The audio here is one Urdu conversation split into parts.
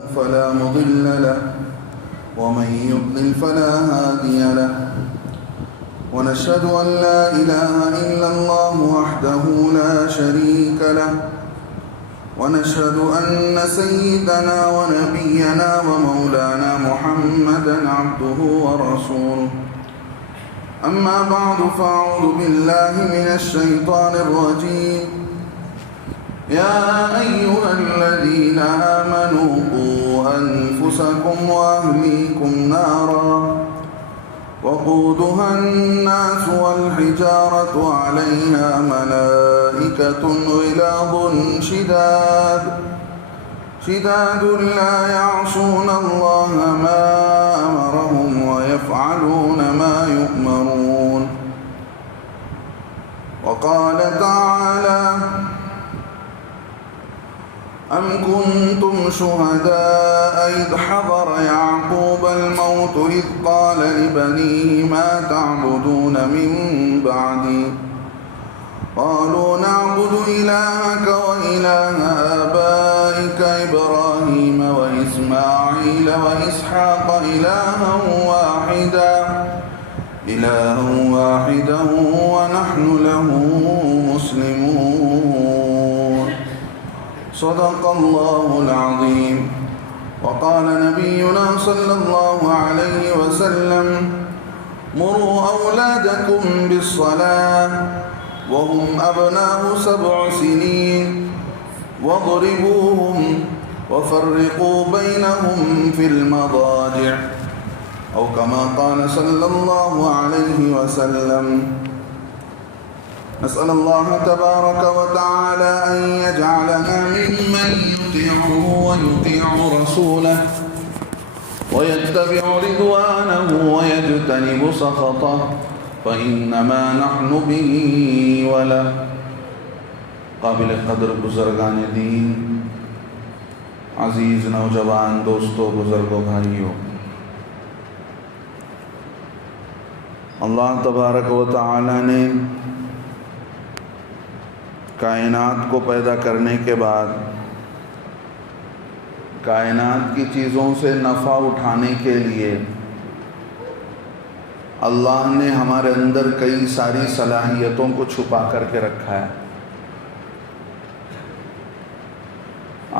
فلا مضل له ومن يضلل فلا هادي له ونشهد أن لا إله إلا الله وحده لا شريك له ونشهد أن سيدنا ونبينا ومولانا محمدا عبده ورسوله أما بعد فأعوذ بالله من الشيطان الرجيم يا أيها الذين آمنوا قوا أنفسكم وأهليكم نارا وقودها الناس والحجارة عليها ملائكة غلاظ شداد لا يعصون الله ما أمرهم ويفعلون ما يؤمرون. وقال تعالى أم كنتم شهداء إذ حضر يعقوب الموت إذ قال لبنيه ما تعبدون من بعدي قالوا نعبد إلهك وإله آبائك إبراهيم وإسماعيل وإسحاق إلها واحدا ونحن له مسلمون. صدق الله العظيم. وقال نبينا صلى الله عليه وسلم مروا أولادكم بالصلاة وهم أبناء 7 سنين واضربوهم وفرقوا بينهم في المضاجع أو كما قال صلى الله عليه وسلم. نسأل الله تبارك وتعالى أن يجعلنا ممن يطيعه ويطيع رسوله ويتبع رضوانه ويجتنب سخطه فإنما نحن به وله. قابل قدر بزرگان دین، عزیز نوجوان دوستو، بزرگوں، بھائیوں، اللہ تبارک و تعالی نے کائنات کو پیدا کرنے کے بعد کائنات کی چیزوں سے نفع اٹھانے کے لیے اللہ نے ہمارے اندر کئی ساری صلاحیتوں کو چھپا کر کے رکھا ہے.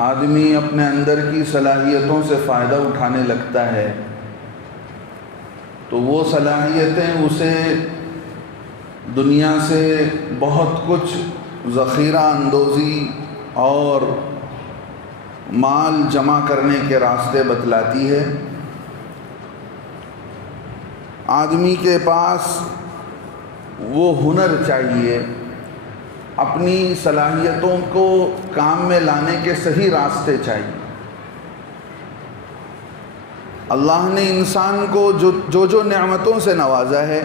آدمی اپنے اندر کی صلاحیتوں سے فائدہ اٹھانے لگتا ہے تو وہ صلاحیتیں اسے دنیا سے بہت کچھ ذخیرہ اندوزی اور مال جمع کرنے کے راستے بتلاتی ہے. آدمی کے پاس وہ ہنر چاہیے، اپنی صلاحیتوں کو کام میں لانے کے صحیح راستے چاہیے. اللہ نے انسان کو جو نعمتوں سے نوازا ہے،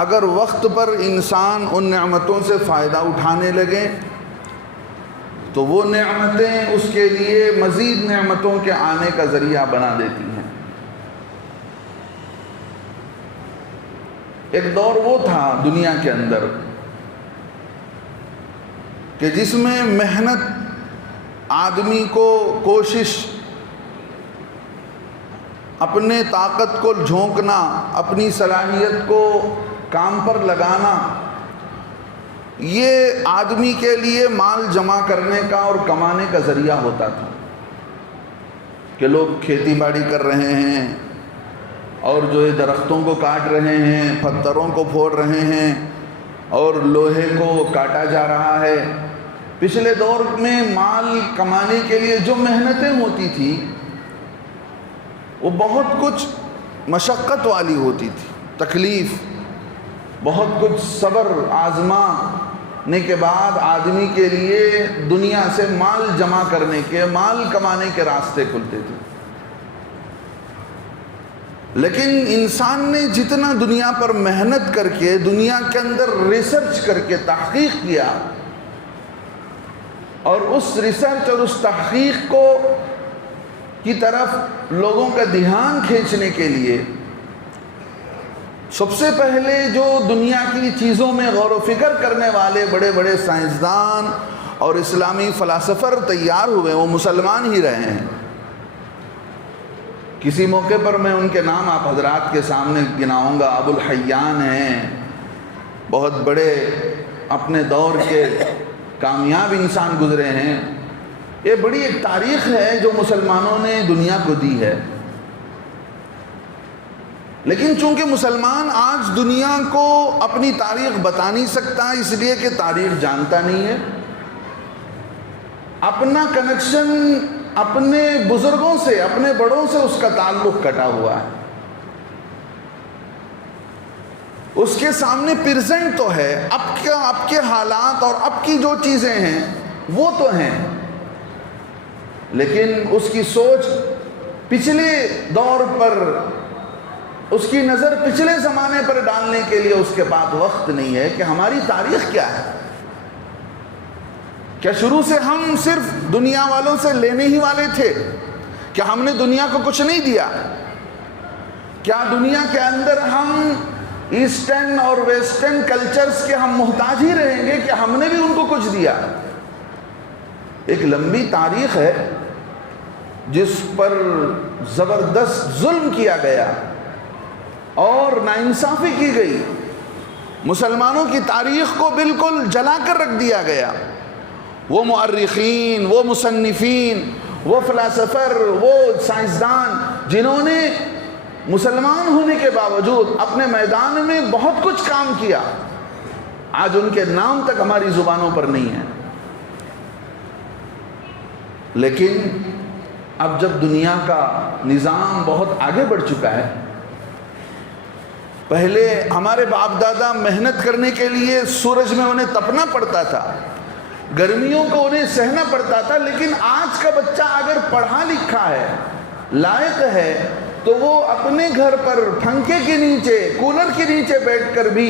اگر وقت پر انسان ان نعمتوں سے فائدہ اٹھانے لگے تو وہ نعمتیں اس کے لیے مزید نعمتوں کے آنے کا ذریعہ بنا دیتی ہیں. ایک دور وہ تھا دنیا کے اندر کہ جس میں محنت، آدمی کو کوشش، اپنے طاقت کو جھونکنا، اپنی صلاحیت کو کام پر لگانا، یہ آدمی کے لیے مال جمع کرنے کا اور کمانے کا ذریعہ ہوتا تھا. کہ لوگ کھیتی باڑی کر رہے ہیں اور جو درختوں کو کاٹ رہے ہیں، پتھروں کو پھوڑ رہے ہیں اور لوہے کو کاٹا جا رہا ہے. پچھلے دور میں مال کمانے کے لیے جو محنتیں ہوتی تھی وہ بہت کچھ مشقت والی ہوتی تھی، تکلیف، بہت کچھ صبر آزمانے کے بعد آدمی کے لیے دنیا سے مال جمع کرنے کے، مال کمانے کے راستے کھلتے تھے. لیکن انسان نے جتنا دنیا پر محنت کر کے، دنیا کے اندر ریسرچ کر کے تحقیق کیا، اور اس ریسرچ اور اس تحقیق کی طرف لوگوں کا دھیان کھینچنے کے لیے سب سے پہلے جو دنیا کی چیزوں میں غور و فکر کرنے والے بڑے بڑے سائنسدان اور اسلامی فلاسفر تیار ہوئے وہ مسلمان ہی رہے ہیں۔ کسی موقع پر میں ان کے نام آپ حضرات کے سامنے گناؤں گا۔ ابو الحیان ہیں، بہت بڑے اپنے دور کے کامیاب انسان گزرے ہیں۔ یہ بڑی ایک تاریخ ہے جو مسلمانوں نے دنیا کو دی ہے، لیکن چونکہ مسلمان آج دنیا کو اپنی تاریخ بتا نہیں سکتا، اس لیے کہ تاریخ جانتا نہیں ہے، اپنا کنیکشن اپنے بزرگوں سے، اپنے بڑوں سے اس کا تعلق کٹا ہوا ہے۔ اس کے سامنے پریزنٹ تو ہے، اب کے حالات اور اب کی جو چیزیں ہیں وہ تو ہیں، لیکن اس کی سوچ پچھلے دور پر، اس کی نظر پچھلے زمانے پر ڈالنے کے لیے اس کے پاس وقت نہیں ہے کہ ہماری تاریخ کیا ہے۔ کیا شروع سے ہم صرف دنیا والوں سے لینے ہی والے تھے؟ کیا ہم نے دنیا کو کچھ نہیں دیا؟ کیا دنیا کے اندر ہم ایسٹرن اور ویسٹرن کلچرز کے ہم محتاج ہی رہیں گے کہ ہم نے بھی ان کو کچھ دیا؟ ایک لمبی تاریخ ہے جس پر زبردست ظلم کیا گیا اور ناانصافی کی گئی، مسلمانوں کی تاریخ کو بالکل جلا کر رکھ دیا گیا۔ وہ مؤرخین، وہ مصنفین، وہ فلاسفر، وہ سائنسدان جنہوں نے مسلمان ہونے کے باوجود اپنے میدان میں بہت کچھ کام کیا، آج ان کے نام تک ہماری زبانوں پر نہیں ہے۔ لیکن اب جب دنیا کا نظام بہت آگے بڑھ چکا ہے، پہلے ہمارے باپ دادا محنت کرنے کے لیے سورج میں انہیں تپنا پڑتا تھا، گرمیوں کو انہیں سہنا پڑتا تھا، لیکن آج کا بچہ اگر پڑھا لکھا ہے، لائق ہے، تو وہ اپنے گھر پر پنکھے کے نیچے، کولر کے نیچے بیٹھ کر بھی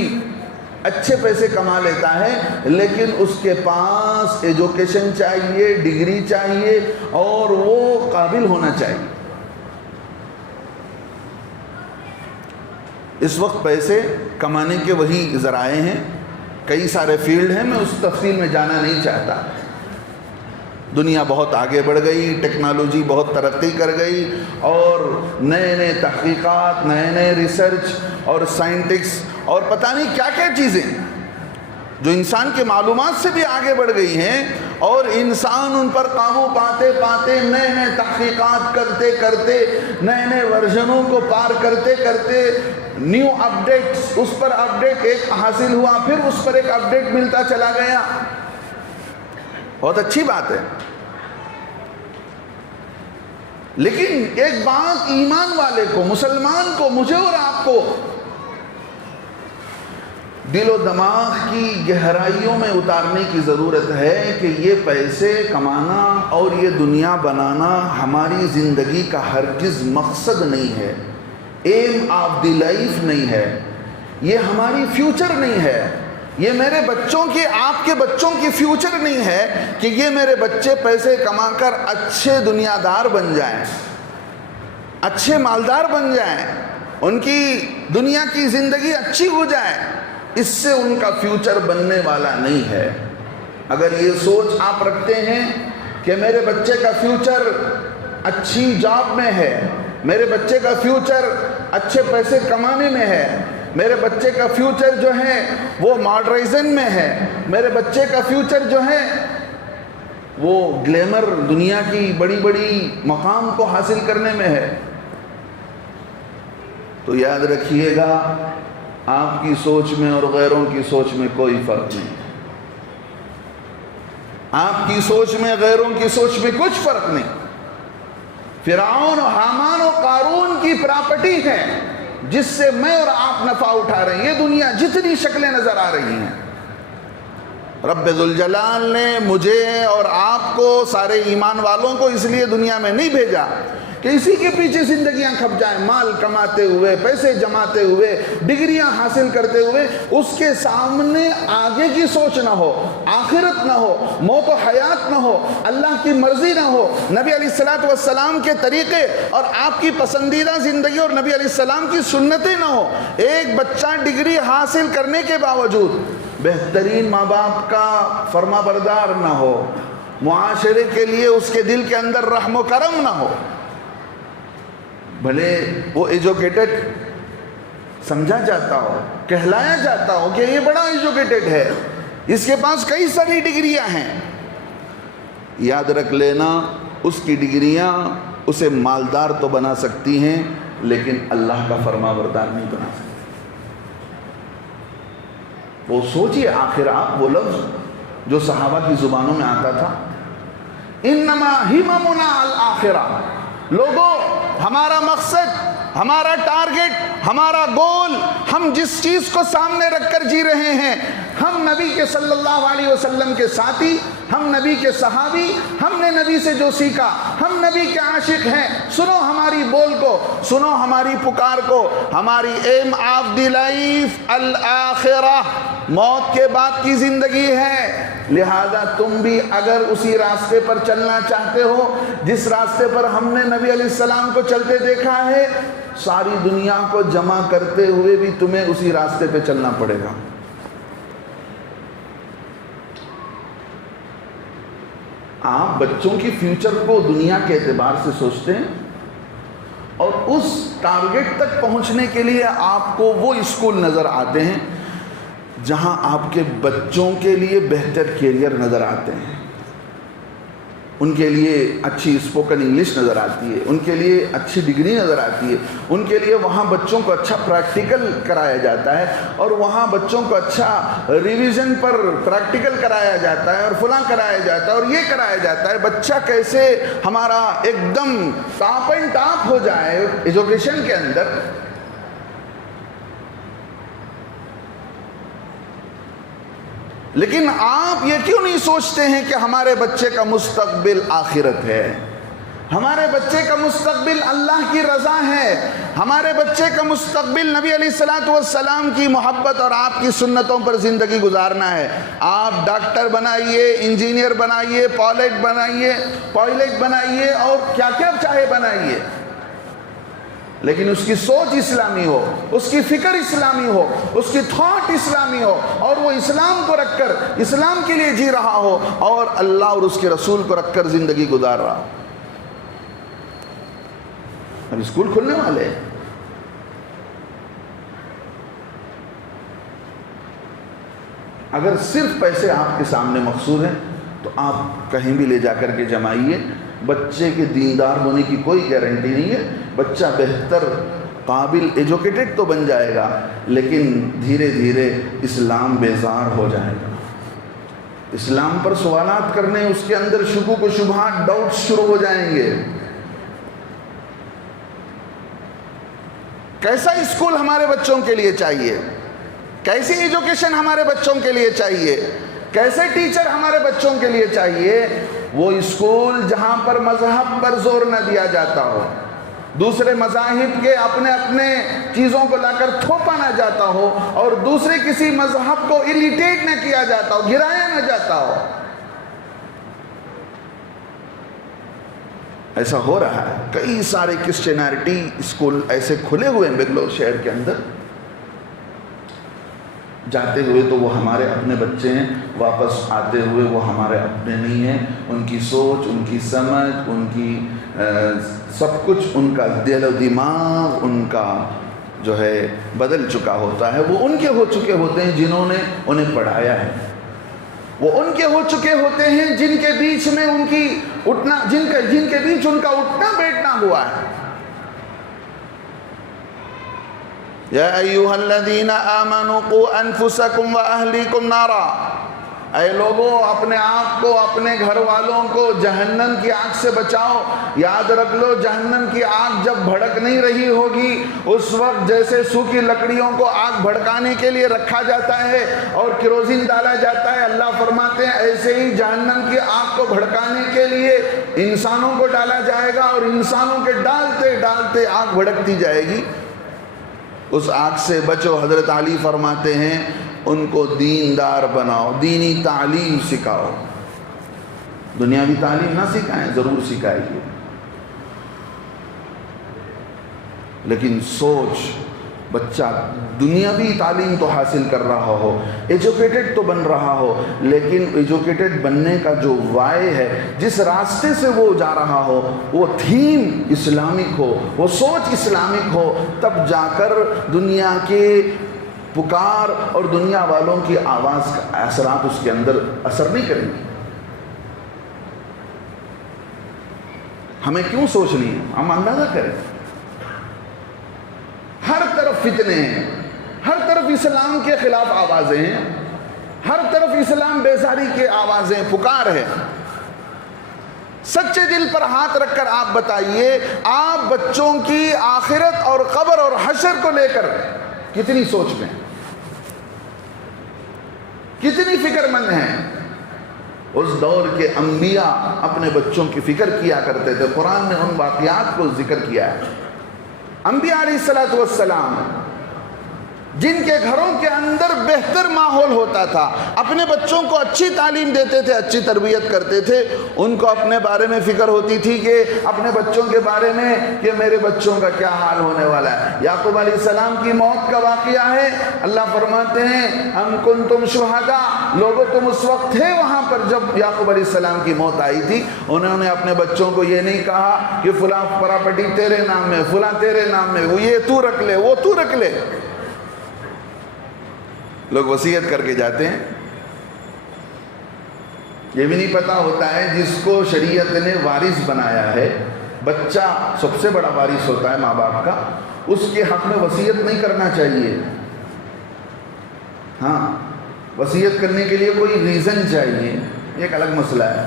اچھے پیسے کما لیتا ہے، لیکن اس کے پاس ایجوکیشن چاہیے، ڈگری چاہیے اور وہ قابل ہونا چاہیے۔ اس وقت پیسے کمانے کے وہی ذرائع ہیں، کئی سارے فیلڈ ہیں، میں اس تفصیل میں جانا نہیں چاہتا۔ دنیا بہت آگے بڑھ گئی، ٹیکنالوجی بہت ترقی کر گئی، اور نئے نئے تحقیقات، نئے نئے ریسرچ اور سائنٹکس اور پتہ نہیں کیا کیا چیزیں جو انسان کے معلومات سے بھی آگے بڑھ گئی ہیں، اور انسان ان پر قابو پاتے پاتے، نئے نئے تحقیقات کرتے کرتے، نئے نئے ورژنوں کو پار کرتے کرتے، نیو اپڈیٹس، اس پر اپڈیٹ ایک حاصل ہوا، پھر اس پر ایک اپڈیٹ ملتا چلا گیا۔ بہت اچھی بات ہے، لیکن ایک بات ایمان والے کو، مسلمان کو، مجھے اور آپ کو دل و دماغ کی گہرائیوں میں اتارنے کی ضرورت ہے کہ یہ پیسے کمانا اور یہ دنیا بنانا ہماری زندگی کا ہرگز مقصد نہیں ہے، ایم آف دی لائف نہیں ہے، یہ ہماری فیوچر نہیں ہے، یہ میرے بچوں کی، آپ کے بچوں کی فیوچر نہیں ہے کہ یہ میرے بچے پیسے کما کر اچھے دنیا دار بن جائیں، اچھے مالدار بن جائیں، ان کی دنیا کی زندگی اچھی ہو جائے۔ اس سے ان کا فیوچر بننے والا نہیں ہے۔ اگر یہ سوچ آپ رکھتے ہیں کہ میرے بچے کا فیوچر اچھی جاب میں ہے، میرے بچے کا فیوچر اچھے پیسے کمانے میں ہے، میرے بچے کا فیوچر جو ہے وہ ماڈرائزن میں ہے، میرے بچے کا فیوچر جو ہے وہ گلیمر، دنیا کی بڑی بڑی مقام کو حاصل کرنے میں ہے، تو یاد رکھیے گا آپ کی سوچ میں اور غیروں کی سوچ میں کوئی فرق نہیں، آپ کی سوچ میں غیروں کی سوچ میں کچھ فرق نہیں۔ فرعون و حامان و قارون کی پراپرٹی ہے جس سے میں اور آپ نفع اٹھا رہے ہیں، یہ دنیا جتنی شکلیں نظر آ رہی ہیں، رب ذوالجلال نے مجھے اور آپ کو، سارے ایمان والوں کو اس لیے دنیا میں نہیں بھیجا کہ اسی کے پیچھے زندگیاں کھپ جائیں، مال کماتے ہوئے، پیسے جماتے ہوئے، ڈگریاں حاصل کرتے ہوئے، اس کے سامنے آگے کی سوچ نہ ہو، آخرت نہ ہو، موت و حیات نہ ہو، اللہ کی مرضی نہ ہو، نبی علیہ السلام کے طریقے اور آپ کی پسندیدہ زندگی اور نبی علیہ السلام کی سنتیں نہ ہو۔ ایک بچہ ڈگری حاصل کرنے کے باوجود بہترین ماں باپ کا فرما بردار نہ ہو، معاشرے کے لیے اس کے دل کے اندر رحم و کرم نہ ہو، بھلے وہ ایجوکیٹڈ سمجھا جاتا ہو، کہلایا جاتا ہو کہ یہ بڑا ایجوکیٹڈ ہے، اس کے پاس کئی ساری ڈگریاں ہیں، یاد رکھ لینا اس کی ڈگریاں اسے مالدار تو بنا سکتی ہیں لیکن اللہ کا فرما بردار نہیں بنا سکتی۔ وہ سوچئے آخر آپ وہ لفظ جو صحابہ کی زبانوں میں آتا تھا، انما ہممنا الآخرہ، لوگوں ہمارا مقصد، ہمارا ٹارگٹ، ہمارا گول، ہم جس چیز کو سامنے رکھ کر جی رہے ہیں، ہم نبی کے صلی اللہ علیہ وسلم کے ساتھی، ہم نبی کے صحابی، ہم نے نبی سے جو سیکھا، ہم نبی کے عاشق ہیں، سنو ہماری بول کو، سنو ہماری پکار کو، ہماری ایم آف دی لائف الآخرہ، موت کے بعد کی زندگی ہے، لہذا تم بھی اگر اسی راستے پر چلنا چاہتے ہو جس راستے پر ہم نے نبی علیہ السلام کو چلتے دیکھا ہے، ساری دنیا کو جمع کرتے ہوئے بھی تمہیں اسی راستے پہ چلنا پڑے گا۔ آپ بچوں کی فیوچر کو دنیا کے اعتبار سے سوچتے ہیں اور اس ٹارگٹ تک پہنچنے کے لیے آپ کو وہ اسکول نظر آتے ہیں جہاں آپ کے بچوں کے لیے بہتر کیریئر نظر آتے ہیں، ان کے لیے اچھی اسپوکن انگلش نظر آتی ہے، ان کے لیے اچھی ڈگری نظر آتی ہے، ان کے لیے وہاں بچوں کو اچھا پریکٹیکل کرایا جاتا ہے اور وہاں بچوں کو اچھا ریویژن پر پریکٹیکل کرایا جاتا ہے اور فلاں کرایا جاتا ہے اور یہ کرایا جاتا ہے، بچہ کیسے ہمارا ایک دم ٹاپ اینڈ ٹاپ ہو جائے ایجوکیشن کے اندر۔ لیکن آپ یہ کیوں نہیں سوچتے ہیں کہ ہمارے بچے کا مستقبل آخرت ہے، ہمارے بچے کا مستقبل اللہ کی رضا ہے، ہمارے بچے کا مستقبل نبی علیہ السلام کی محبت اور آپ کی سنتوں پر زندگی گزارنا ہے۔ آپ ڈاکٹر بنائیے، انجینئر بنائیے، پائلٹ بنائیے اور کیا کیا چاہے بنائیے، لیکن اس کی سوچ اسلامی ہو، اس کی فکر اسلامی ہو، اس کی تھاٹ اسلامی ہو اور وہ اسلام کو رکھ کر اسلام کے لیے جی رہا ہو اور اللہ اور اس کے رسول کو رکھ کر زندگی گزار رہا ہو۔ اب اسکول کھلنے والے ہیں، اگر صرف پیسے آپ کے سامنے مقصود ہیں تو آپ کہیں بھی لے جا کر کے جمائیے، بچے کے دیندار ہونے کی کوئی گارنٹی نہیں ہے، بچہ بہتر قابل ایجوکیٹڈ تو بن جائے گا لیکن دھیرے دھیرے اسلام بیزار ہو جائے گا، اسلام پر سوالات کرنے، اس کے اندر شکوک و شبہات، ڈاؤٹس شروع ہو جائیں گے۔ کیسا اسکول ہمارے بچوں کے لیے چاہیے، کیسی ایجوکیشن ہمارے بچوں کے لیے چاہیے، کیسے ٹیچر ہمارے بچوں کے لیے چاہیے؟ وہ اسکول جہاں پر مذہب پر زور نہ دیا جاتا ہو، دوسرے مذاہب کے اپنے چیزوں کو لا کر تھوپا نہ جاتا ہو اور دوسرے کسی مذہب کو الیٹیٹ نہ کیا جاتا ہو، گرایا نہ جاتا ہو۔ ایسا ہو رہا ہے، کئی سارے کرسچینیٹی اسکول ایسے کھلے ہوئے ہیں بنگلور شہر کے اندر، جاتے ہوئے تو وہ ہمارے اپنے بچے ہیں، واپس آتے ہوئے وہ ہمارے اپنے نہیں ہیں، ان کی سوچ، ان کی سمجھ، ان کی سب کچھ، ان کا دل و دماغ ان کا جو ہے بدل چکا ہوتا ہے، وہ ان کے ہو چکے ہوتے ہیں جنہوں نے انہیں پڑھایا ہے، وہ ان کے ہو چکے ہوتے ہیں جن کے بیچ میں ان کی اٹھنا، جن کے بیچ ان کا اٹھنا بیٹھنا ہوا ہے۔ یا ایھا الذین آمنوا قوا انفسکم واہلیکم نارا، اے لوگوں اپنے آپ کو، اپنے گھر والوں کو جہنم کی آگ سے بچاؤ۔ یاد رکھ لو جہنم کی آگ جب بھڑک نہیں رہی ہوگی اس وقت جیسے سوکھی لکڑیوں کو آگ بھڑکانے کے لیے رکھا جاتا ہے اور کیروسین ڈالا جاتا ہے، اللہ فرماتے ہیں ایسے ہی جہنم کی آگ کو بھڑکانے کے لیے انسانوں کو ڈالا جائے گا اور انسانوں کے ڈالتے ڈالتے آگ بھڑکتی جائے گی۔ اس آگ سے بچو۔ حضرت علی فرماتے ہیں ان کو دیندار بناؤ، دینی تعلیم سکھاؤ، دنیاوی تعلیم نہ سکھائیں، ضرور سکھائیے، لیکن سوچ بچہ دنیاوی تعلیم تو حاصل کر رہا ہو، ایجوکیٹڈ تو بن رہا ہو، لیکن ایجوکیٹڈ بننے کا جو وائے ہے، جس راستے سے وہ جا رہا ہو، وہ تھیم اسلامک ہو، وہ سوچ اسلامک ہو، تب جا کر دنیا کے پکار اور دنیا والوں کی آواز کا اثرات اس کے اندر اثر نہیں کریں گی۔ ہمیں کیوں سوچنی ہے؟ ہم اندازہ کریں، ہر طرف فتنے ہیں، ہر طرف اسلام کے خلاف آوازیں ہیں، ہر طرف اسلام بیزاری کے آوازیں، پکار ہے۔ سچے دل پر ہاتھ رکھ کر آپ بتائیے، آپ بچوں کی آخرت اور قبر اور حشر کو لے کر کتنی سوچ میں، کتنی فکر مند ہیں؟ اس دور کے انبیاء اپنے بچوں کی فکر کیا کرتے تھے۔ قرآن نے ان واقعات کو ذکر کیا ہے۔ انبیاء علیہ السلام جن کے گھروں کے اندر بہتر ماحول ہوتا تھا، اپنے بچوں کو اچھی تعلیم دیتے تھے، اچھی تربیت کرتے تھے، ان کو اپنے بارے میں فکر ہوتی تھی کہ اپنے بچوں کے بارے میں کہ میرے بچوں کا کیا حال ہونے والا ہے۔ یعقوب علیہ السلام کی موت کا واقعہ ہے، اللہ فرماتے ہیں ام کنتم شہداء، لوگوں تم اس وقت تھے وہاں پر جب یعقوب علیہ السلام کی موت آئی تھی۔ انہوں نے اپنے بچوں کو یہ نہیں کہا کہ فلاں پراپرٹی تیرے نام میں، فلاں تیرے نام میں، وہ یہ تو رکھ لے، وہ تو رکھ لے۔ لوگ وصیت کر کے جاتے ہیں، یہ بھی نہیں پتا ہوتا ہے جس کو شریعت نے وارث بنایا ہے، بچہ سب سے بڑا وارث ہوتا ہے ماں باپ کا، اس کے حق میں وصیت نہیں کرنا چاہیے۔ ہاں، وصیت کرنے کے لیے کوئی ریزن چاہیے، یہ ایک الگ مسئلہ ہے۔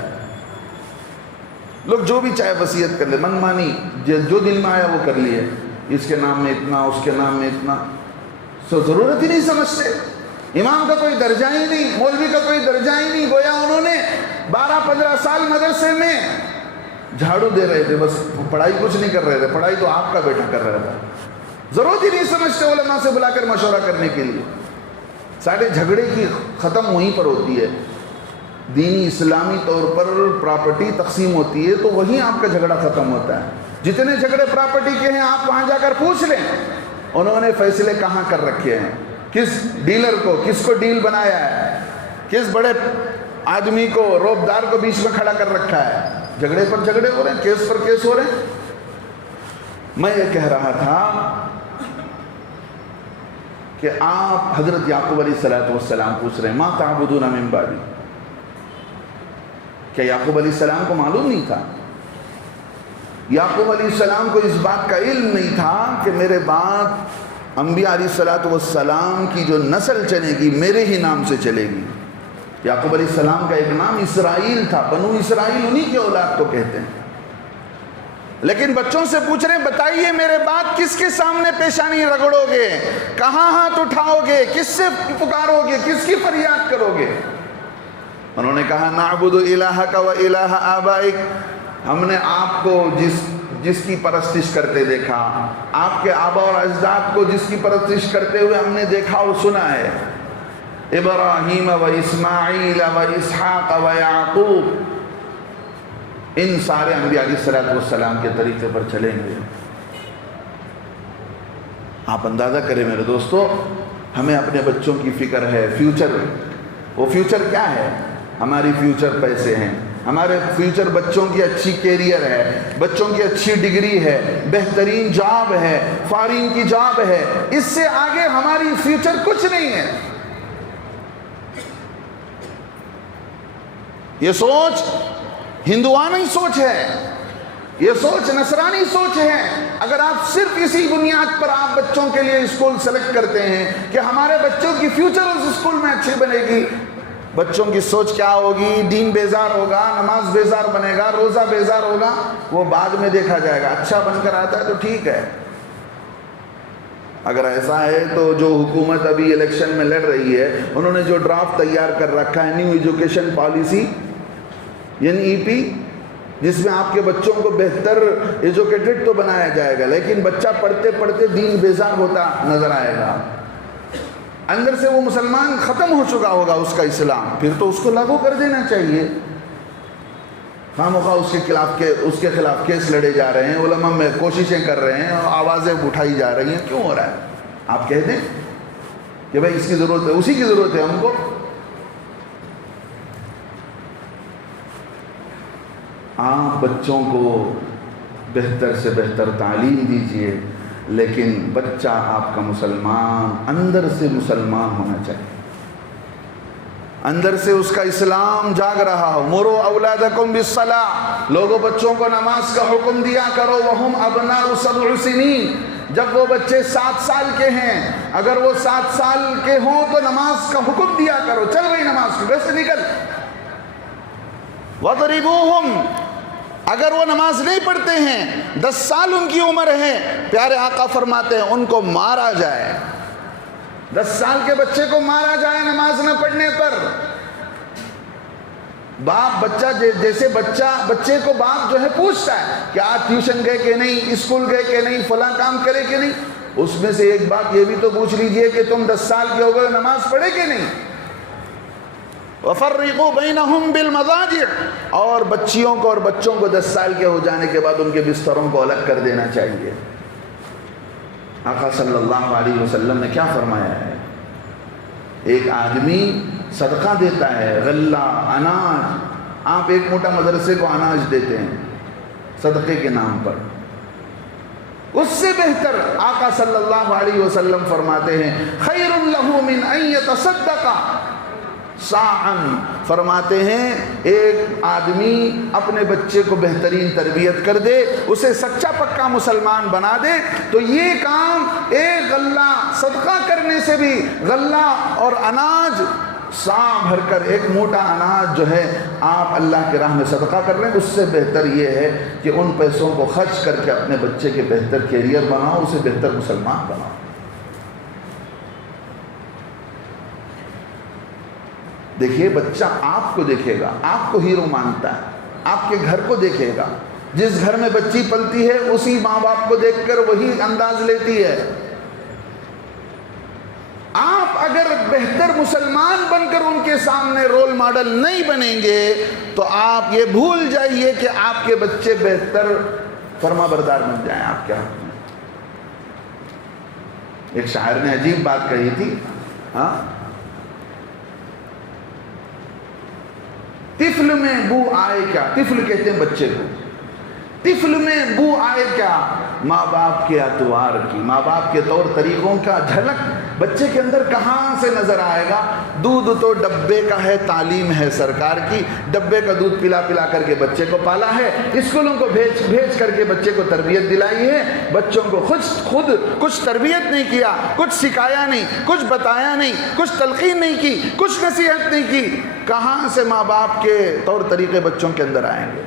لوگ جو بھی چاہے وصیت کر لے، من مانی جو دل میں آیا وہ کر لیے، اس کے نام میں اتنا، اس کے نام میں اتنا، ضرورت ہی نہیں سمجھتے۔ امام کا کوئی درجہ ہی نہیں، مولوی کا کوئی درجہ ہی نہیں، گویا انہوں نے 12-15 سال مدرسے میں جھاڑو دے رہے تھے، بس پڑھائی کچھ نہیں کر رہے تھے، پڑھائی تو آپ کا بیٹا کر رہا تھا۔ ضرورت ہی نہیں سمجھتے علماء سے بلا کر مشورہ کرنے کے لیے۔ سارے جھگڑے کی ختم وہیں پر ہوتی ہے، دینی اسلامی طور پر پراپرٹی تقسیم ہوتی ہے تو وہیں آپ کا جھگڑا ختم ہوتا ہے۔ جتنے جھگڑے پراپرٹی کے ہیں آپ وہاں جا کر پوچھ لیں، انہوں نے فیصلے کہاں کر رکھے ہیں، کس ڈیلر کو، کس کو ڈیل بنایا ہے، کس بڑے آدمی کو، روبدار کو بیچ میں کھڑا کر رکھا ہے۔ جھگڑے پر جھگڑے ہو رہے ہیں، کیس پر کیس ہو رہے ہیں۔ میں یہ کہہ رہا تھا کہ آپ حضرت یعقوب علیہ السلام پوچھ رہے ہیں ما تعبدون من بعدی، کیا یعقوب علیہ السلام کو معلوم نہیں تھا؟ یعقوب علیہ السلام کو اس بات کا علم نہیں تھا کہ میرے بعد انبیاء علیہ السلام کی جو نسل چلے گی میرے ہی نام سے چلے گی۔ یعقوب علیہ السلام کا ایک نام اسرائیل تھا، بنو اسرائیل انہی کی اولاد کو کہتے ہیں۔ لیکن بچوں سے پوچھ رہے ہیں بتائیے میرے بعد کس کے سامنے پیشانی رگڑو گے، کہاں ہاتھ اٹھاؤ گے، کس سے پکارو گے، کس کی فریاد کرو گے؟ انہوں نے کہا نعبد الہک و الہ آبائک، ہم نے آپ کو جس کی پرستش کرتے دیکھا، آپ کے آبا اور اجداد کو جس کی پرستش کرتے ہوئے ہم نے دیکھا اور سنا ہے، ابراہیم و اسماعیل و اسحاق و یعقوب، ان سارے انبیاء علیہ السلام کے طریقے پر چلیں گے۔ آپ اندازہ کریں میرے دوستو، ہمیں اپنے بچوں کی فکر ہے، فیوچر، وہ فیوچر کیا ہے؟ ہماری فیوچر پیسے ہیں، ہمارے فیوچر بچوں کی اچھی کیریئر ہے، بچوں کی اچھی ڈگری ہے، بہترین جاب ہے، فارین کی جاب ہے، اس سے آگے ہماری فیوچر کچھ نہیں ہے۔ یہ سوچ ہندوانہ سوچ ہے، یہ سوچ نصرانی سوچ ہے۔ اگر آپ صرف اسی بنیاد پر آپ بچوں کے لیے اسکول سلیکٹ کرتے ہیں کہ ہمارے بچوں کی فیوچر اس اسکول میں اچھی بنے گی، بچوں کی سوچ کیا ہوگی؟ دین بیزار ہوگا، نماز بیزار بنے گا، روزہ بیزار ہوگا، وہ بعد میں دیکھا جائے گا۔ اچھا بن کر آتا ہے تو ٹھیک ہے۔ اگر ایسا ہے تو جو حکومت ابھی الیکشن میں لڑ رہی ہے، انہوں نے جو ڈرافٹ تیار کر رکھا ہے نیو ایجوکیشن پالیسی NEP، جس میں آپ کے بچوں کو بہتر ایجوکیٹڈ تو بنایا جائے گا، لیکن بچہ پڑھتے پڑھتے دین بیزار ہوتا نظر آئے گا، اندر سے وہ مسلمان ختم ہو چکا ہوگا اس کا اسلام، پھر تو اس کو لاگو کر دینا چاہیے۔ خواہ اس کے خلاف کیس لڑے جا رہے ہیں، علماء میں کوششیں کر رہے ہیں، آوازیں اٹھائی جا رہی ہیں، کیوں ہو رہا ہے؟ آپ کہہ دیں کہ بھائی اس کی ضرورت ہے، اسی کی ضرورت ہے ہم کو. آپ بچوں کو بہتر سے بہتر تعلیم دیجئے، لیکن بچہ آپ کا مسلمان، اندر سے مسلمان ہونا چاہیے، اندر سے اس کا اسلام جاگ رہا ہو. مرو اولادکم بالصلاۃ، لوگوں بچوں کو نماز کا حکم دیا کرو. وہم ابناء 7 سنین، جب وہ بچے 7 سال کے ہیں، اگر وہ 7 سال کے ہوں تو نماز کا حکم دیا کرو. چل بھئی نماز کی، ویسے نکل. وَضْرِبُوهُمْ، اگر وہ نماز نہیں پڑھتے ہیں، 10 سال ان کی عمر ہے، پیارے آقا فرماتے ہیں ان کو مارا جائے. 10 سال کے بچے کو مارا جائے نماز نہ پڑھنے پر. باپ جیسے بچے کو باپ جو ہے پوچھتا ہے کہ آج ٹیوشن گئے کہ نہیں، اسکول گئے کہ نہیں، فلاں کام کرے کہ نہیں. اس میں سے ایک بات یہ بھی تو پوچھ لیجئے کہ تم 10 سال کے ہو گئے، نماز پڑھے کہ نہیں. وَفَرِّقُوا بَيْنَهُمْ بِالْمَضَاجِعِ، اور بچیوں کو اور بچوں کو 10 سال کے ہو جانے کے بعد ان کے بستروں کو الگ کر دینا چاہیے. آقا صلی اللہ علیہ وسلم نے کیا فرمایا ہے؟ ایک آدمی صدقہ دیتا ہے، غلہ، اناج. آپ ایک موٹا مدرسے کو اناج دیتے ہیں صدقے کے نام پر، اس سے بہتر آقا صلی اللہ علیہ وسلم فرماتے ہیں خیر لہ من ان یتصدق صاعا. فرماتے ہیں ایک آدمی اپنے بچے کو بہترین تربیت کر دے، اسے سچا پکا مسلمان بنا دے، تو یہ کام ایک غلہ صدقہ کرنے سے بھی، غلہ اور اناج سا بھر کر ایک موٹا اناج جو ہے آپ اللہ کے راہ میں صدقہ کر رہے ہیں، اس سے بہتر یہ ہے کہ ان پیسوں کو خرچ کر کے اپنے بچے کے بہتر کیریئر بناؤ، اسے بہتر مسلمان بناؤ. دیکھیے بچہ آپ کو دیکھے گا، آپ کو ہیرو مانتا ہے، آپ کے گھر کو دیکھے گا. جس گھر میں بچی پلتی ہے اسی ماں باپ کو دیکھ کر وہی انداز لیتی ہے. آپ اگر بہتر مسلمان بن کر ان کے سامنے رول ماڈل نہیں بنیں گے تو آپ یہ بھول جائیے کہ آپ کے بچے بہتر فرما بردار بن جائیں آپ کے حق میں. ایک شاعر نے عجیب بات کہی تھی، ہاں، طفل میں بو آئے کیا، طفل کہتے ہیں بچے کو، طفل میں بو آئے کیا ماں باپ کے اطوار کی، ماں باپ کے طور طریقوں کا جھلک بچے کے اندر کہاں سے نظر آئے گا. دودھ تو ڈبے کا ہے، تعلیم ہے سرکار کی، ڈبے کا دودھ پلا پلا کر کے بچے کو پالا ہے، اسکولوں کو بھیج کر کے بچے کو تربیت دلائی ہے. بچوں کو خود کچھ تربیت نہیں کیا، کچھ سکھایا نہیں، کچھ بتایا نہیں، کچھ تلقین نہیں کی، کچھ نصیحت نہیں کی. کہاں سے ماں باپ کے طور طریقے بچوں کے اندر آئیں گے؟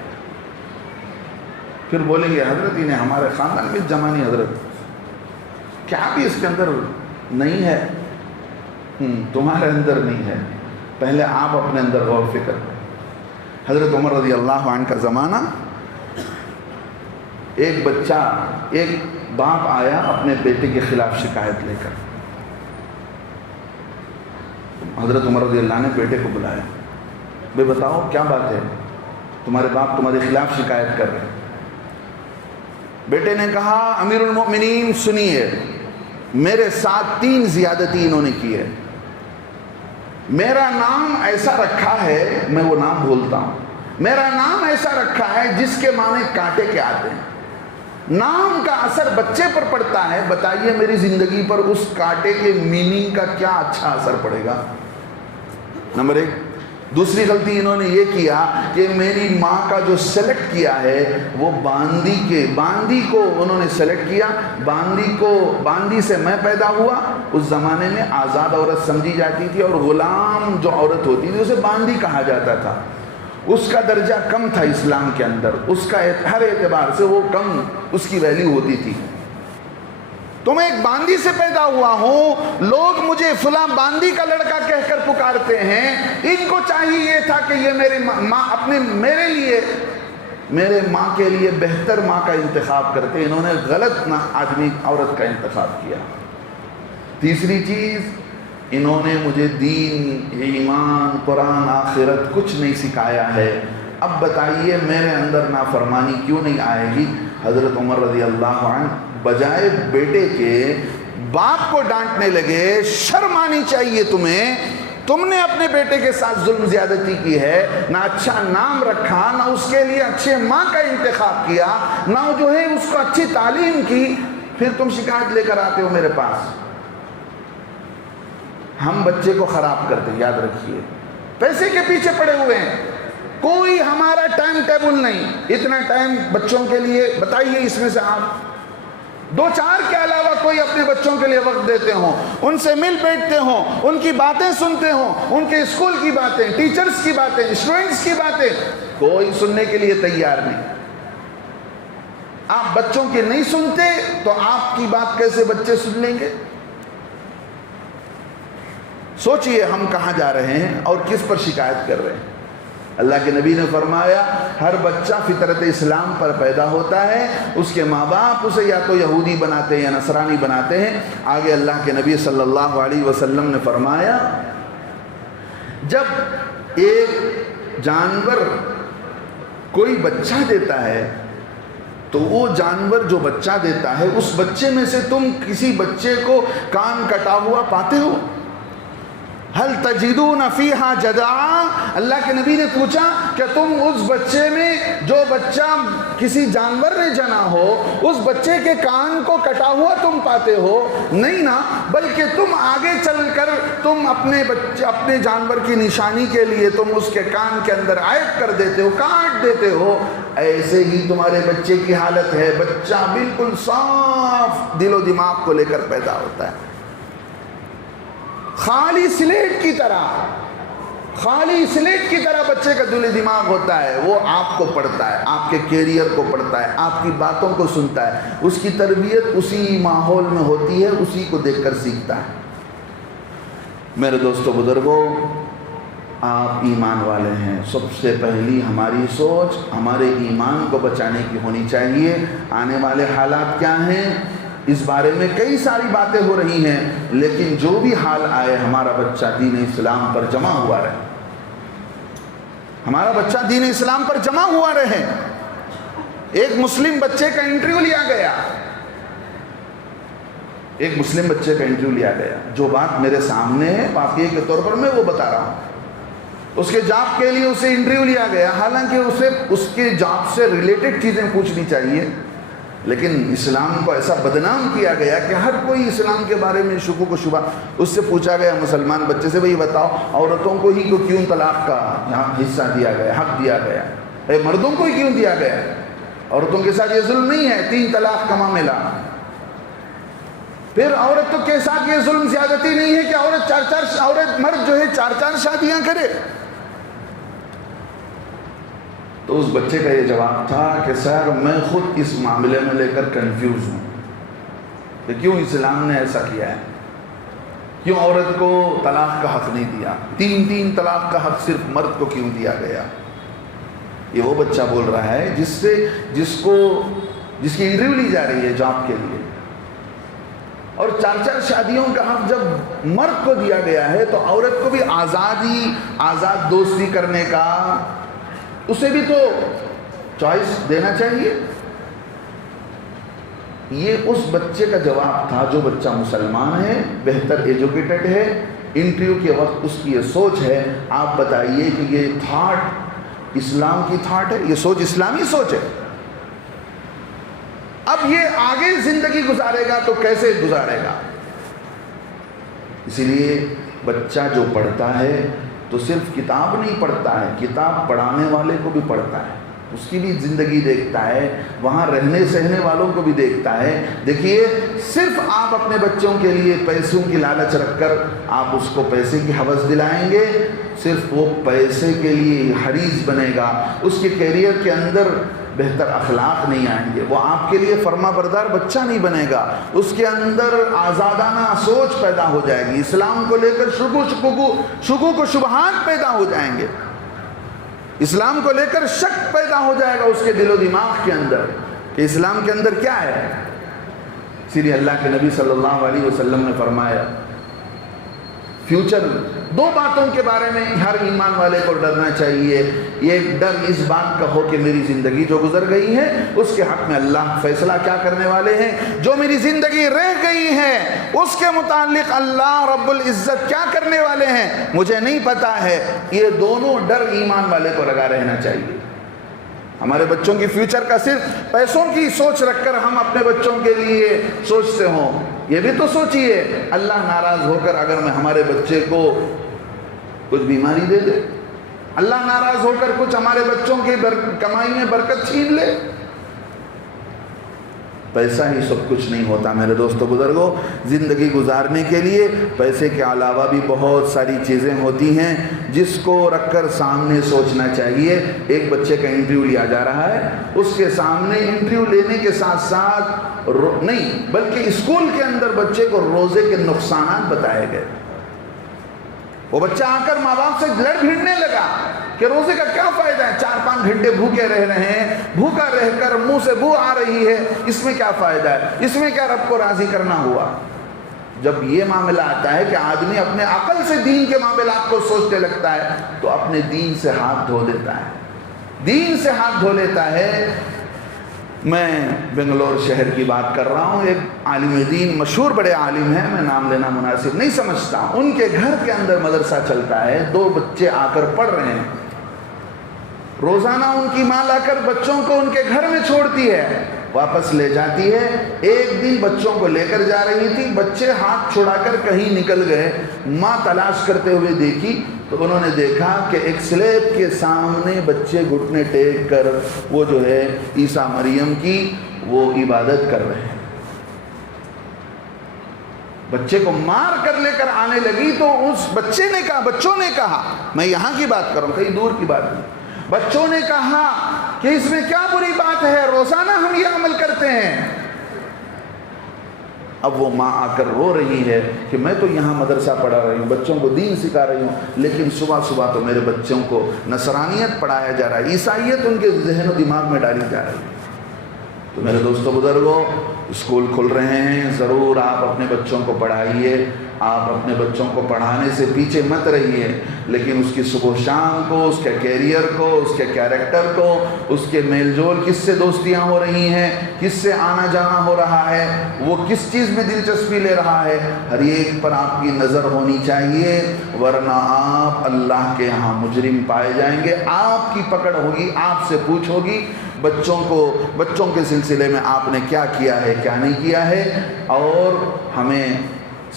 پھر بولیں گے حضرت انہیں ہمارے خاندان میں جمع نہیں. حضرت کیا بھی اس کے اندر نہیں ہے؟ تمہارے اندر نہیں ہے، پہلے آپ اپنے اندر غور فکر کریں. حضرت عمر رضی اللہ عنہ کا زمانہ، ایک بچہ، ایک باپ آیا اپنے بیٹے کے خلاف شکایت لے کر. حضرت عمر رضی اللہ نے بیٹے کو بلایا، بھئی بتاؤ کیا بات ہے، تمہارے باپ تمہارے خلاف شکایت کر رہے ہیں. بیٹے نے کہا امیر المؤمنین سنیے، میرے ساتھ 3 زیادتی انہوں نے کی ہے. میرا نام ایسا رکھا ہے، میں وہ نام بھولتا ہوں، میرا نام ایسا رکھا ہے جس کے معنی کانٹے کے آتے ہیں. نام کا اثر بچے پر پڑتا ہے، بتائیے میری زندگی پر اس کانٹے کے میننگ کا کیا اچھا اثر پڑے گا. نمبر 1. دوسری غلطی انہوں نے یہ کیا کہ میری ماں کا جو سلیکٹ کیا ہے وہ باندی کو انہوں نے سلیکٹ کیا. باندی سے میں پیدا ہوا. اس زمانے میں آزاد عورت سمجھی جاتی تھی اور غلام جو عورت ہوتی تھی اسے باندی کہا جاتا تھا. اس کا درجہ کم تھا اسلام کے اندر، اس کا ہر اعتبار سے وہ کم، اس کی ویلیو ہوتی تھی. تو میں ایک باندی سے پیدا ہوا ہوں، لوگ مجھے فلاں باندی کا لڑکا کہہ کر پکارتے ہیں. ان کو چاہیے یہ تھا کہ یہ میرے ماں کے لیے بہتر ماں کا انتخاب کرتے. انہوں نے غلط عورت کا انتخاب کیا. تیسری چیز، انہوں نے مجھے دین، ایمان، قرآن، آخرت کچھ نہیں سکھایا ہے. اب بتائیے میرے اندر نافرمانی کیوں نہیں آئے گی؟ حضرت عمر رضی اللہ عنہ بجائے بیٹے کے باپ کو ڈانٹنے لگے، شرم آنی چاہیے تمہیں، تم نے اپنے بیٹے کے ساتھ ظلم زیادتی کی ہے، نہ اچھا نام رکھا، نہ اس کے لیے اچھے ماں کا انتخاب کیا، نہ جو ہے اس کو اچھی تعلیم کی، پھر تم شکایت لے کر آتے ہو میرے پاس۔ ہم بچے کو خراب کرتے، یاد رکھیے، پیسے کے پیچھے پڑے ہوئے ہیں، کوئی ہمارا ٹائم ٹیبل نہیں، اتنا ٹائم بچوں کے لیے بتائیے، اس میں سے آپ 2-4 کے علاوہ کوئی اپنے بچوں کے لیے وقت دیتے ہوں، ان سے مل بیٹھتے ہوں، ان کی باتیں سنتے ہوں، ان کے اسکول کی باتیں، ٹیچرز کی باتیں، اسٹوڈنٹس کی باتیں، کوئی سننے کے لیے تیار نہیں۔ آپ بچوں کی نہیں سنتے تو آپ کی بات کیسے بچے سن لیں گے؟ سوچئے ہم کہاں جا رہے ہیں اور کس پر شکایت کر رہے ہیں۔ اللہ کے نبی نے فرمایا ہر بچہ فطرت اسلام پر پیدا ہوتا ہے، اس کے ماں باپ اسے یا تو یہودی بناتے ہیں یا نصرانی بناتے ہیں۔ آگے اللہ کے نبی صلی اللہ علیہ وسلم نے فرمایا جب ایک جانور کوئی بچہ دیتا ہے تو وہ جانور جو بچہ دیتا ہے اس بچے میں سے تم کسی بچے کو کان کٹا ہوا پاتے ہو؟ ہل تجدون فیہا جدعا، اللہ کے نبی نے پوچھا کہ تم اس بچے میں جو بچہ کسی جانور نے جنا ہو اس بچے کے کان کو کٹا ہوا تم پاتے ہو؟ نہیں نا، بلکہ تم آگے چل کر تم اپنے جانور کی نشانی کے لیے تم اس کے کان کے اندر عائد کر دیتے ہو، کاٹ دیتے ہو۔ ایسے ہی تمہارے بچے کی حالت ہے، بچہ بالکل صاف دل و دماغ کو لے کر پیدا ہوتا ہے، خالی سلیٹ کی طرح بچے کا دل و دماغ ہوتا ہے۔ وہ آپ کو پڑھتا ہے، آپ کے کیریئر کو پڑھتا ہے، آپ کی باتوں کو سنتا ہے، اس کی تربیت اسی ماحول میں ہوتی ہے، اسی کو دیکھ کر سیکھتا ہے۔ میرے دوستو بزرگوں، آپ ایمان والے ہیں، سب سے پہلی ہماری سوچ ہمارے ایمان کو بچانے کی ہونی چاہیے۔ آنے والے حالات کیا ہیں اس بارے میں کئی ساری باتیں ہو رہی ہیں، لیکن جو بھی حال آئے ہمارا بچہ دین اسلام پر جمع ہوا رہے، ہمارا بچہ دین اسلام پر جمع ہوا رہے۔ ایک مسلم بچے کا انٹرویو لیا گیا، جو بات میرے سامنے ہے واقعے کے طور پر میں وہ بتا رہا ہوں۔ اس کے جاب کے لیے اسے انٹرویو لیا گیا، حالانکہ اسے اس کے جاب سے ریلیٹڈ چیزیں پوچھنی چاہیے، لیکن اسلام کو ایسا بدنام کیا گیا کہ ہر کوئی اسلام کے بارے میں شکوک و شبہ۔ اس سے پوچھا گیا مسلمان بچے سے، بھئی بتاؤ عورتوں کو ہی کیوں طلاق کا حصہ دیا گیا، حق دیا گیا، مردوں کو ہی کیوں دیا گیا؟ عورتوں کے ساتھ یہ ظلم نہیں ہے، 3 طلاق کا معاملہ۔ پھر عورتوں کے ساتھ یہ ظلم زیادتی نہیں ہے کہ مرد جو ہے 4 شادیاں کرے؟ تو اس بچے کا یہ جواب تھا کہ سر میں خود اس معاملے میں لے کر کنفیوز ہوں کہ کیوں اسلام نے ایسا کیا ہے، کیوں عورت کو طلاق کا حق نہیں دیا، 3 طلاق کا حق صرف مرد کو کیوں دیا گیا؟ یہ وہ بچہ بول رہا ہے جس کی انٹرویو لی جا رہی ہے جاب کے لیے، اور 4 شادیوں کا حق جب مرد کو دیا گیا ہے تو عورت کو بھی آزاد دوستی کرنے کا، اسے بھی تو چوائس دینا چاہیے۔ یہ اس بچے کا جواب تھا جو بچہ مسلمان ہے، بہتر ایجوکیٹڈ ہے، انٹرویو کے وقت اس کی یہ سوچ ہے۔ آپ بتائیے کہ یہ تھاٹ اسلام کی تھاٹ ہے، یہ سوچ اسلامی سوچ ہے۔ اب یہ آگے زندگی گزارے گا تو کیسے گزارے گا؟ اسی لیے بچہ جو پڑھتا ہے تو صرف کتاب نہیں پڑھتا ہے، کتاب پڑھانے والے کو بھی پڑھتا ہے، اس کی بھی زندگی دیکھتا ہے، وہاں رہنے سہنے والوں کو بھی دیکھتا ہے۔ دیکھیے صرف آپ اپنے بچوں کے لیے پیسوں کی لالچ رکھ کر آپ اس کو پیسے کی ہوس دلائیں گے، صرف وہ پیسے کے لیے حریص بنے گا، اس کے کیریئر کے اندر بہتر اخلاق نہیں آئیں گے، وہ آپ کے لیے فرما بردار بچہ نہیں بنے گا، اس کے اندر آزادانہ سوچ پیدا ہو جائے گی، اسلام کو لے کر شکوک و شبہات پیدا ہو جائیں گے، اسلام کو لے کر شک پیدا ہو جائے گا اس کے دل و دماغ کے اندر کہ اسلام کے اندر کیا ہے۔ اسی لیے اللہ کے نبی صلی اللہ علیہ وسلم نے فرمایا فیوچر، دو باتوں کے بارے میں ہر ایمان والے کو ڈرنا چاہیے۔ یہ ڈر اس بات کا ہو کہ میری زندگی جو گزر گئی ہے اس کے حق میں اللہ فیصلہ کیا کرنے والے ہیں، جو میری زندگی رہ گئی ہے اس کے متعلق اللہ رب العزت کیا کرنے والے ہیں مجھے نہیں پتا ہے۔ یہ دونوں ڈر ایمان والے کو لگا رہنا چاہیے۔ ہمارے بچوں کی فیوچر کا صرف پیسوں کی سوچ رکھ کر ہم اپنے بچوں کے لیے سوچتے ہوں، یہ بھی تو سوچئے اللہ ناراض ہو کر اگر میں ہمارے بچے کو کچھ بیماری دے دے، اللہ ناراض ہو کر کچھ ہمارے بچوں کی کمائی میں برکت چھین لے۔ پیسہ ہی سب کچھ نہیں ہوتا میرے دوستو بزرگوں، زندگی گزارنے کے لیے پیسے کے علاوہ بھی بہت ساری چیزیں ہوتی ہیں جس کو رکھ کر سامنے سوچنا چاہیے۔ ایک بچے کا انٹرویو لیا جا رہا ہے، اس کے سامنے انٹرویو لینے کے ساتھ ساتھ نہیں بلکہ اسکول کے اندر بچے کو روزے کے نقصانات بتائے گئے۔ وہ بچہ آ کر ماں باپ سے لڑ بھیڑنے لگا کہ روزے کا کیا فائدہ ہے، 4-5 گھنٹے بھوکے رہ رہے ہیں، بھوکا رہ کر منہ سے بو آ رہی ہے، اس میں کیا فائدہ ہے، اس میں کیا رب کو راضی کرنا ہوا۔ جب یہ معاملہ آتا ہے کہ آدمی اپنے عقل سے دین کے معاملات کو سوچنے لگتا ہے تو اپنے دین سے ہاتھ دھو دیتا ہے، دین سے ہاتھ دھو لیتا ہے۔ میں بنگلور شہر کی بات کر رہا ہوں، ایک عالم دین مشہور بڑے عالم ہیں، میں نام لینا مناسب نہیں سمجھتا، ان کے گھر کے اندر مدرسہ چلتا ہے، 2 بچے آ کر پڑھ رہے ہیں، روزانہ ان کی ماں لا کر بچوں کو ان کے گھر میں چھوڑتی ہے، واپس لے جاتی ہے۔ ایک دن بچوں کو لے کر جا رہی تھی، بچے ہاتھ چھڑا کر کہیں نکل گئے، ماں تلاش کرتے ہوئے دیکھی تو انہوں نے دیکھا کہ ایک سلیب کے سامنے بچے گھٹنے ٹیک کر وہ جو ہے عیسیٰ مریم کی وہ عبادت کر رہے ہیں۔ بچے کو مار کر لے کر آنے لگی تو اس بچوں نے کہا، میں یہاں کی بات کر رہا ہوں، کہیں دور کی بات نہیں، بچوں نے کہا کہ اس میں کیا بری بات ہے، روزانہ ہم یہ عمل کرتے ہیں۔ اب وہ ماں آ کر رو رہی ہے کہ میں تو یہاں مدرسہ پڑھا رہی ہوں، بچوں کو دین سکھا رہی ہوں، لیکن صبح صبح تو میرے بچوں کو نصرانیت پڑھایا جا رہا ہے، عیسائیت ان کے ذہن و دماغ میں ڈالی جا رہی ہے۔ تو میرے دوستو بزرگوں، اسکول کھل رہے ہیں، ضرور آپ اپنے بچوں کو پڑھائیے، آپ اپنے بچوں کو پڑھانے سے پیچھے مت رہیے، لیکن اس کی صبح و شام کو، اس کے کیریئر کو، اس کے کیریکٹر کو، اس کے میل جول، کس سے دوستیاں ہو رہی ہیں، کس سے آنا جانا ہو رہا ہے، وہ کس چیز میں دلچسپی لے رہا ہے، ہر ایک پر آپ کی نظر ہونی چاہیے، ورنہ آپ اللہ کے ہاں مجرم پائے جائیں گے۔ آپ کی پکڑ ہوگی، آپ سے پوچھ ہوگی بچوں کے سلسلے میں آپ نے کیا کیا ہے، کیا نہیں کیا ہے۔ اور ہمیں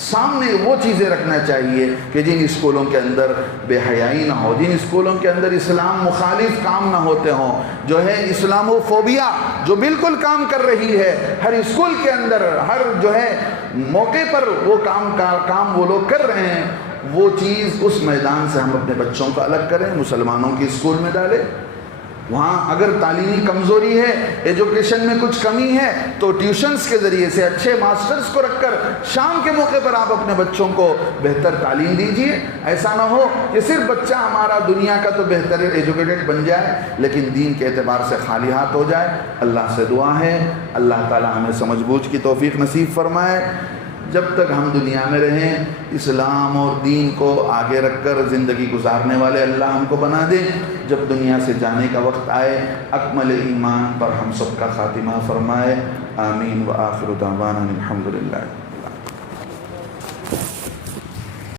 سامنے وہ چیزیں رکھنا چاہیے کہ جن اسکولوں کے اندر بے حیائی نہ ہو، جن اسکولوں کے اندر اسلام مخالف کام نہ ہوتے ہوں، جو ہے اسلامو فوبیا جو بالکل کام کر رہی ہے، ہر اسکول کے اندر ہر جو ہے موقع پر وہ کام وہ لوگ کر رہے ہیں، وہ چیز اس میدان سے ہم اپنے بچوں کو الگ کریں، مسلمانوں کی اسکول میں ڈالیں۔ وہاں اگر تعلیمی کمزوری ہے، ایجوکیشن میں کچھ کمی ہے تو ٹیوشنز کے ذریعے سے اچھے ماسٹرز کو رکھ کر شام کے موقع پر آپ اپنے بچوں کو بہتر تعلیم دیجیے۔ ایسا نہ ہو کہ صرف بچہ ہمارا دنیا کا تو بہتر ایجوکیٹڈ بن جائے لیکن دین کے اعتبار سے خالی ہاتھ ہو جائے۔ اللہ سے دعا ہے اللہ تعالی ہمیں سمجھ بوجھ کی توفیق نصیب فرمائے۔ جب تک ہم دنیا میں رہیں اسلام اور دین کو آگے رکھ کر زندگی گزارنے والے اللہ ہم کو بنا دے۔ جب دنیا سے جانے کا وقت آئے اکمل ایمان پر ہم سب کا خاتمہ فرمائے۔ آمین و آخر دعوانا الحمدللہ۔